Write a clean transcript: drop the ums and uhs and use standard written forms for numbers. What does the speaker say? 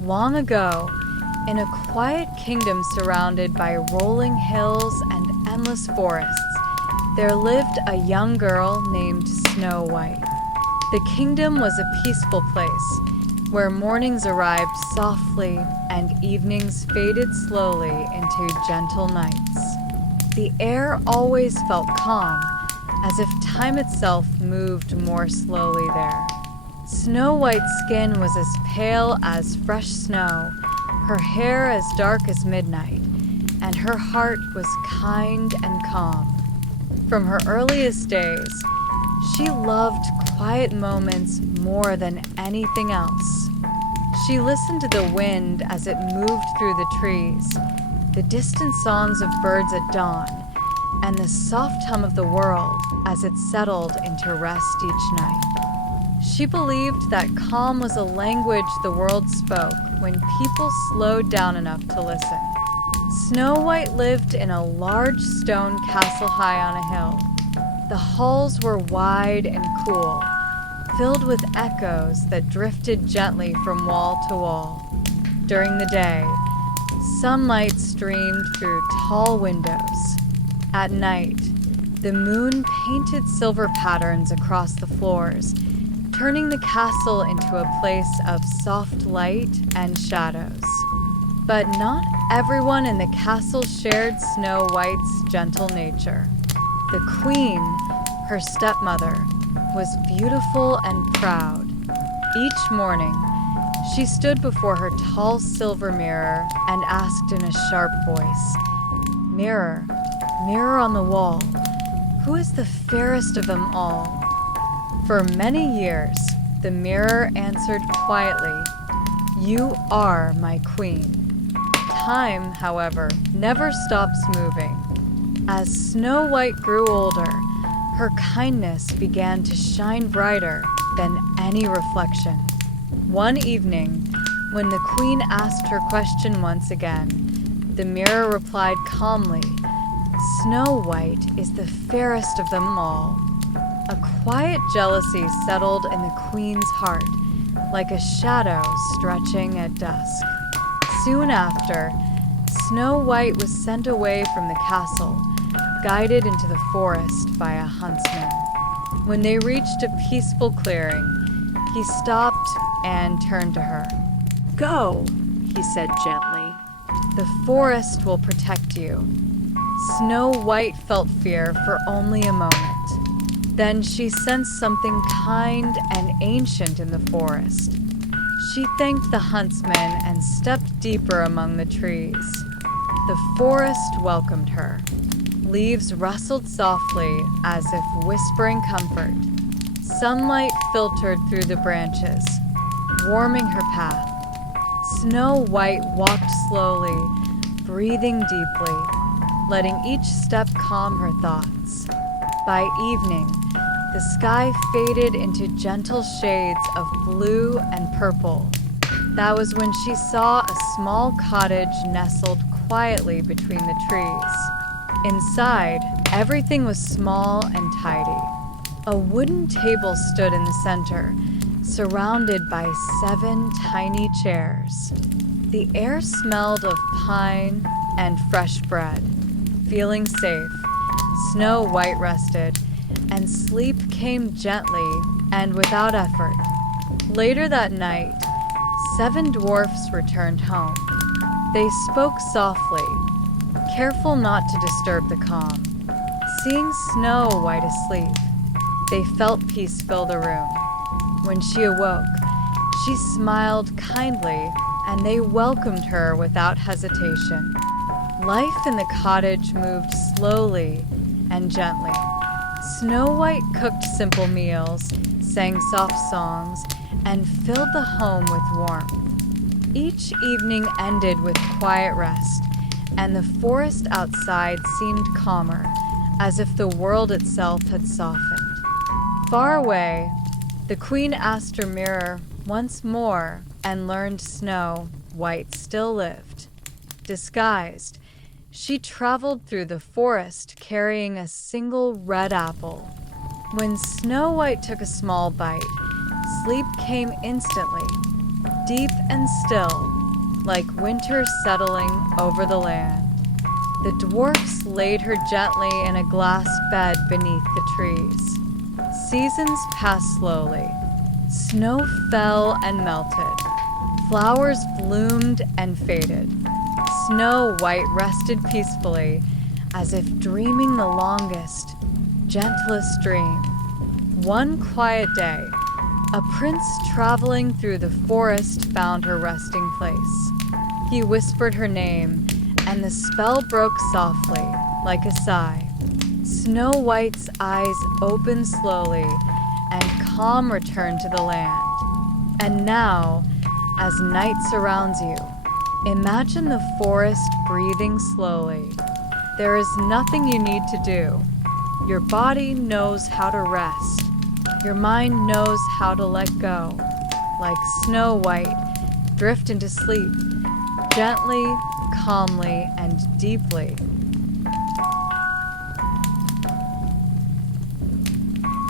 Long ago, in a quiet kingdom surrounded by rolling hills and endless forests, there lived a young girl named Snow White. The kingdom was a peaceful place, where mornings arrived softly and evenings faded slowly into gentle nights. The air always felt calm, as if time itself moved more slowly there. Snow White's skin was as pale as fresh snow, her hair as dark as midnight, and her heart was kind and calm. From her earliest days, she loved quiet moments more than anything else. She listened to the wind as it moved through the trees, the distant songs of birds at dawn, and the soft hum of the world as it settled into rest each night. She believed that calm was a language the world spoke when people slowed down enough to listen. Snow White lived in a large stone castle high on a hill. The halls were wide and cool, filled with echoes that drifted gently from wall to wall. During the day, sunlight streamed through tall windows. At night, the moon painted silver patterns across the floors, turning the castle into a place of soft light and shadows. But not everyone in the castle shared Snow White's gentle nature. The queen, her stepmother, was beautiful and proud. Each morning, she stood before her tall silver mirror and asked in a sharp voice, "Mirror, mirror on the wall, who is the fairest of them all?" For many years, the mirror answered quietly, "You are my queen." Time, however, never stops moving. As Snow White grew older, her kindness began to shine brighter than any reflection. One evening, when the queen asked her question once again, the mirror replied calmly, "Snow White is the fairest of them all." A quiet jealousy settled in the queen's heart, like a shadow stretching at dusk. Soon after, Snow White was sent away from the castle, guided into the forest by a huntsman. When they reached a peaceful clearing, he stopped and turned to her. "Go," he said gently. "The forest will protect you." Snow White felt fear for only a moment. Then she sensed something kind and ancient in the forest. She thanked the huntsman and stepped deeper among the trees. The forest welcomed her. Leaves rustled softly as if whispering comfort. Sunlight filtered through the branches, warming her path. Snow White walked slowly, breathing deeply, letting each step calm her thoughts. By evening, the sky faded into gentle shades of blue and purple. That was when she saw a small cottage nestled quietly between the trees. Inside, everything was small and tidy. A wooden table stood in the center, surrounded by 7 tiny chairs. The air smelled of pine and fresh bread. Feeling safe, Snow White rested, and sleep came gently and without effort. Later that night, 7 dwarfs returned home. They spoke softly, careful not to disturb the calm. Seeing Snow White asleep, they felt peace fill the room. When she awoke, she smiled kindly, and they welcomed her without hesitation. Life in the cottage moved slowly and gently. Snow White cooked simple meals, sang soft songs, and filled the home with warmth. Each evening ended with quiet rest, and the forest outside seemed calmer, as if the world itself had softened. Far away, the queen asked her mirror once more and learned Snow White still lived. Disguised, she traveled through the forest carrying a single red apple. When Snow White took a small bite, sleep came instantly. deep and still, like winter settling over the land. The dwarfs laid her gently in a glass bed beneath the trees. Seasons passed slowly. Snow fell and melted. Flowers bloomed and faded. Snow White rested peacefully, as if dreaming the longest, gentlest dream. One quiet day, a prince traveling through the forest found her resting place. He whispered her name, and the spell broke softly, like a sigh. Snow White's eyes opened slowly, and calm returned to the land. And now, as night surrounds you, imagine the forest breathing slowly. There is nothing you need to do. Your body knows how to rest. Your mind knows how to let go. Like Snow White, drift into sleep, gently, calmly, and deeply.